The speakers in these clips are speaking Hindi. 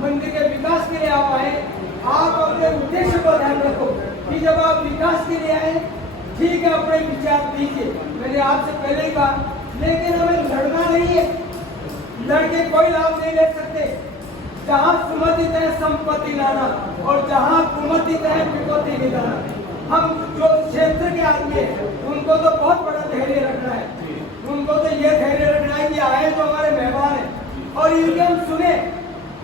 मंदिर के विकास के लिए आप आए, आप अपने उद्देश्य को ध्यान रखो कि जब आप विकास के लिए आए, ठीक है अपने विचार दीजिए, मैंने आपसे पहले ही कहा, लेकिन हमें लड़ना नहीं है, लड़के कोई लाभ नहीं ले सकते। जहाँ सुमतित है संपत्ति लाना और जहाँ कुमतित है विपत्ति निधाना। हम जो क्षेत्र के आदमी है उनको तो बहुत बड़ा धैर्य रखना है, उनको तो ये धैर्य रखना है कि आए तो हमारे मेहमान हैं और इनके हम सुने,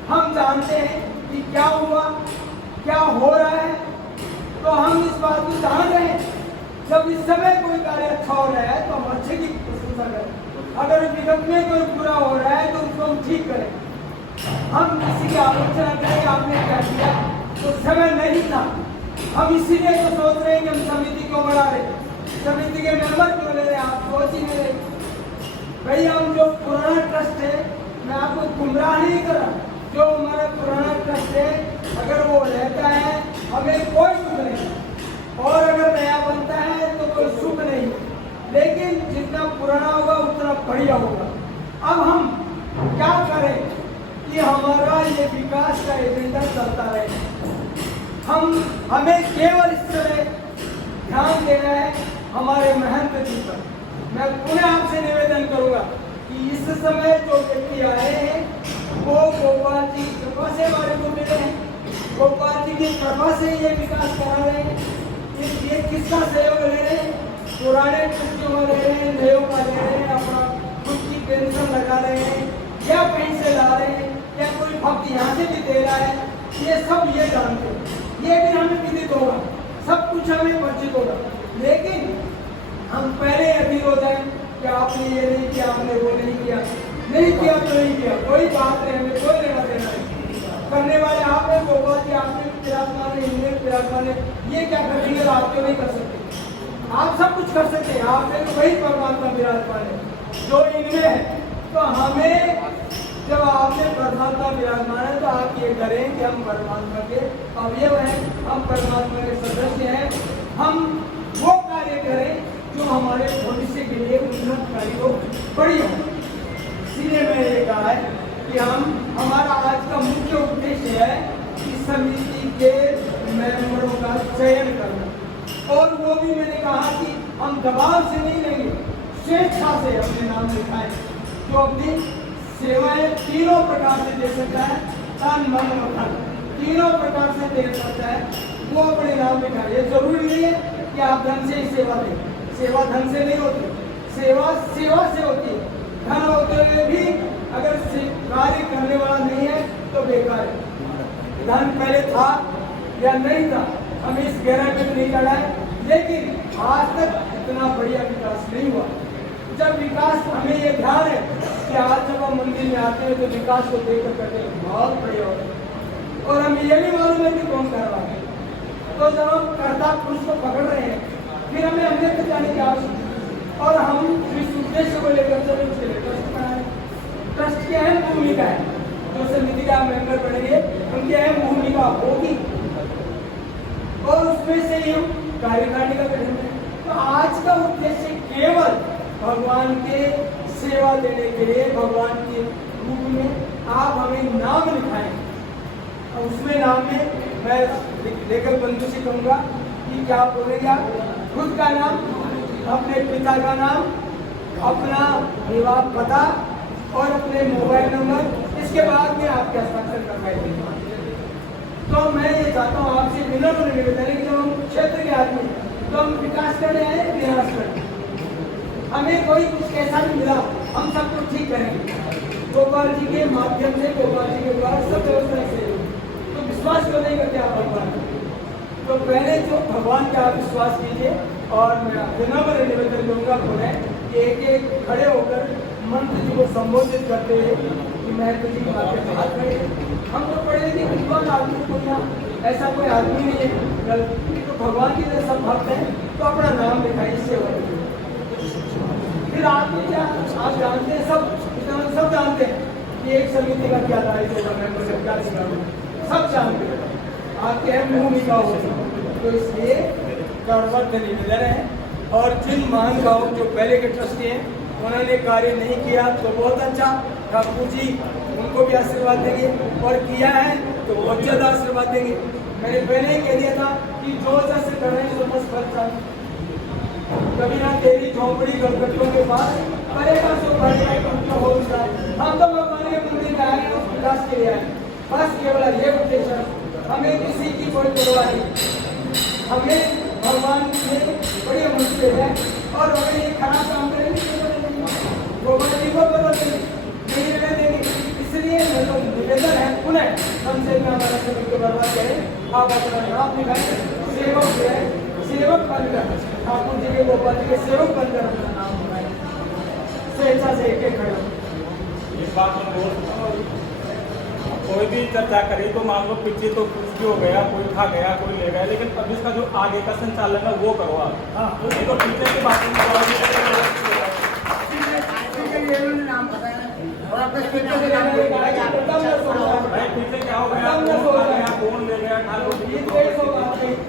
हम जानते हैं कि क्या हुआ क्या हो रहा है, तो हम इस बात को जान रहे हैं। जब इस समय कोई कार्य अच्छा हो रहा है तो हम अच्छे की प्रशंसा करें, अगर विगत में कोई बुरा हो रहा है तो उसको हम ठीक करें। हम किसी की आलोचना करें आपने क्या किया, तो समय नहीं था। हम इसीलिए तो सोच रहे हैं कि हम समिति को बढ़ा रहे, समिति के मेंबर क्यों ले रहे हैं, आप सोच ही नहीं रहे। भाई हम जो पुराना ट्रस्ट है, मैं आपको गुमराह नहीं कर रहा, जो हमारा पुराना ट्रस्ट है अगर वो रहता है हमें कोई सुख नहीं, और अगर नया बनता है तो कोई सुख नहीं, लेकिन जितना पुराना होगा उतना बढ़िया होगा। अब हम क्या करें कि हमारा ये विकास का एजेंडा चलता रहे। हमें केवल इस समय ध्यान देना है हमारे महंत जी पर। मैं पुनः आपसे निवेदन करूंगा कि इस समय जो व्यक्ति आए हैं वो गोपाल जी की कृपा से हमारे को मिले हैं, गोपाल जी की कृपा से ये विकास करा रहे हैं। ये किसका सहयोग ले रहे हैं, पुराने ट्रस्टियों का ले रहे हैं, नयों का ले रहे हैं, अपना खुद की पेंशन लगा रहे हैं या पैसे ला रहे हैं या कोई भक्त यहाँ से भी दे रहा है, ये सब ये जानते हैं, ये भी हमें विदित होगा, सब कुछ हमें परिचित होगा। लेकिन हम पहले अधीर हो जाए कि आपने ये नहीं किया, आपने वो नहीं किया, नहीं किया तो नहीं किया, कोई बात नहीं, हमें कोई लेना देना नहीं। करने वाले आप हैं, गोपाल जी आपने विराजमान है, इनमें विराजमान है, ये क्या कर देंगे, आप क्यों नहीं कर सकते, आप सब कुछ कर सकते हैं, आपने तो वही परमात्मा विराजमान है जो इनमें है। तो हमें जब आपने परमात्मा विराजमान है तो आप ये करें कि हम परमात्मा के अवयव हैं, हम परमात्मा के सदस्य हैं, हम वो कार्य करें जो हमारे भविष्य के लिए उन्नत कार्य हो बड़ी हो। इसीलिए मैंने ये कहा है कि हमारा आज का मुख्य उद्देश्य है कि समिति के मेंबरों का चयन करना, और वो भी मैंने कहा कि हम दबाव से नहीं लेंगे, स्वेच्छा से अपने नाम लिखाएं। जो अपनी सेवाएं तीनों प्रकार से दे सकता है, तन मन और धन तीनों प्रकार से दे सकता है, वो अपने नाम लिखाए। ये जरूरी नहीं है कि आप धन से ही सेवा दें, सेवा धन से नहीं होती, सेवा सेवा से होती है। धन होते हुए भी अगर कार्य करने वाला नहीं है तो बेकार है। धन पहले था या नहीं था, हम इस गहराई में नहीं चढ़ा है, लेकिन आज तक इतना बढ़िया विकास नहीं हुआ। जब विकास, हमें ये ध्यान है कि आज जब हम मंदिर में आते हैं तो विकास को देखकर कहते हैं बहुत बढ़िया होता है, और हमें ये भी मालूम है कि कौन कर रहा है। तो जब हम कर्ता पुरुष को पकड़ रहे हैं, फिर हमें अंदर तक जाने की आवश्यकता है, और हम इस उद्देश्य को लेकर चले, उसके लिए ट्रस्ट बनाए। ट्रस्ट की अहम भूमिका है, जो समिति का मेंबर बनेंगे उनकी अहम भूमिका होगी, और उसमें से ये कार्यकारिणी का गठन है। तो आज का उद्देश्य केवल भगवान के सेवा देने के लिए, भगवान के रूप में आप हमें नाम लिखाएं, और उसमें नाम में मैं लेकर बंधु से कहूँगा कि क्या बोलेंगे आप, खुद का नाम, अपने पिता का नाम, अपना विवाह पता और अपने मोबाइल नंबर, इसके बाद में आपके हस्ताक्षर करवाएंगे। तो मैं ये चाहता हूँ आपसे विनम्र निवेदन है कि जब हम क्षेत्र के आदमी तो हम विकास करने आए, विकास करने, हमें कोई कुछ कैसा नहीं मिला, हम सब कुछ ठीक करेंगे गोपाल जी के माध्यम से, गोपाल जी के द्वारा सब व्यवस्था से। तो विश्वास क्यों नहीं करते आप भगवान? तो पहले तो भगवान का आप विश्वास कीजिए, और मैं विनम्र निवेदन करूँगा कि एक एक खड़े होकर मंत्र जी को संबोधित करते हुए कि महत्व जी के माध्यम से हाथ खड़े। हम तो पढ़े लिखे विद्वान आदमी को, यहाँ ऐसा कोई आदमी नहीं है, तो भगवान की तरह सब भक्त हैं, तो अपना नाम लिखाइए, इससे होगा। फिर आप क्या, आप जानते हैं, सब जानते हैं कि एक समिति का क्या दायित्व होगा, मेंबर का क्या सिखाना, सब जानते हैं, आपके अहम भूमिका होगी। तो इसलिए गौरववर्ध निवेदन है, और जिन महान गाँव जो पहले के ट्रस्टी हैं उन्होंने कार्य नहीं किया तो बहुत अच्छा, ठाकुर जी उनको उनको भी आशीर्वाद देंगे और किया है तो बहुत ज्यादा आशीर्वाद देंगे। मैंने पहले ही कह दिया था कि जो जैसे कर रहे हैं सो बस बच्चा कभी ना तेरी झोपड़ी गलगटों के बाद करेगा सो भरेगा उनका भरोसा। हम तो भगवान के मंदिर में आए हैं उस विकास के लिए आए, बस केवल ये उद्देश्य। हमें किसी की कोई परवाह नहीं, हमें भगवान से बड़ी मुश्किल है और हमें ये खराब काम करेंगे भगवान जी को बदल देंगे नहीं रहने देंगे। इसलिए निवेदन है पुनः हमसे हमारा समय को बर्बाद करें। आप अपना नाम लिखाएं, सेवक जो है सेवक बनकर ठाकुर जी के गोपाल जी के सेवक बनकर अपना नाम लिखाएं, स्वेच्छा से एक खड़े। इस बात में कोई भी चर्चा करी तो मान लो पीछे तो कुछ भी हो गया, कोई खा गया कोई ले गया, लेकिन अब इसका जो आगे का संचालन है वो करो आप। ये तो पीछे की बात पीछे क्या हो गया, कौन ले गया,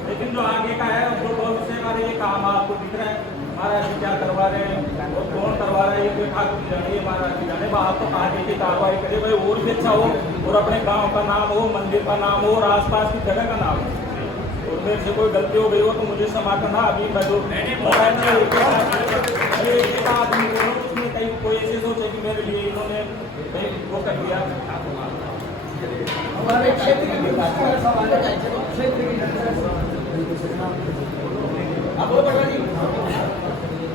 लेकिन जो आगे का है जो भविष्य का ये काम आपको दिख रहा है महाराज जी क्या करवा रहे हैं और कौन करवा रहे हैं, ये ठाकुर जी जानिए महाराज जी जाने बाहर तो आगे की कार्रवाई करे भाई और भी अच्छा हो और अपने गांव का नाम हो, मंदिर का नाम हो और आसपास की जगह का नाम हो। और मेरे से कोई गलती हो गई हो तो मुझे क्षमा करना। अभी मैं जो एक आदमी को उसने कहीं कोई ऐसे सोचे कि मेरे लिए इन्होंने वो कर दिया। हमारे क्षेत्र के सवाल है, क्षेत्र की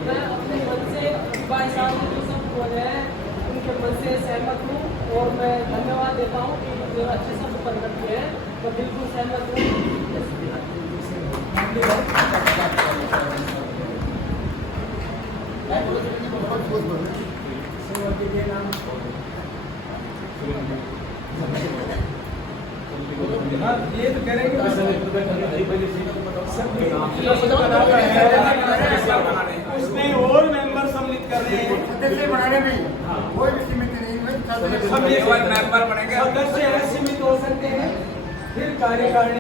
मैं अपने मन से भाई साहब जो सब बोले हैं उनके मन से सहमत हूँ और मैं धन्यवाद देता हूँ कि जो अच्छे शब्द प्रकट किए हैं, मैं बिल्कुल सहमत हूँ। ये तो करेंगे उसमें और मेंबर सम्मिलित कर रहे हैं, सदस्य बनाने में कोई भी सीमित नहीं, सदस्य सीमित हो सकते हैं, फिर कार्यकारिणी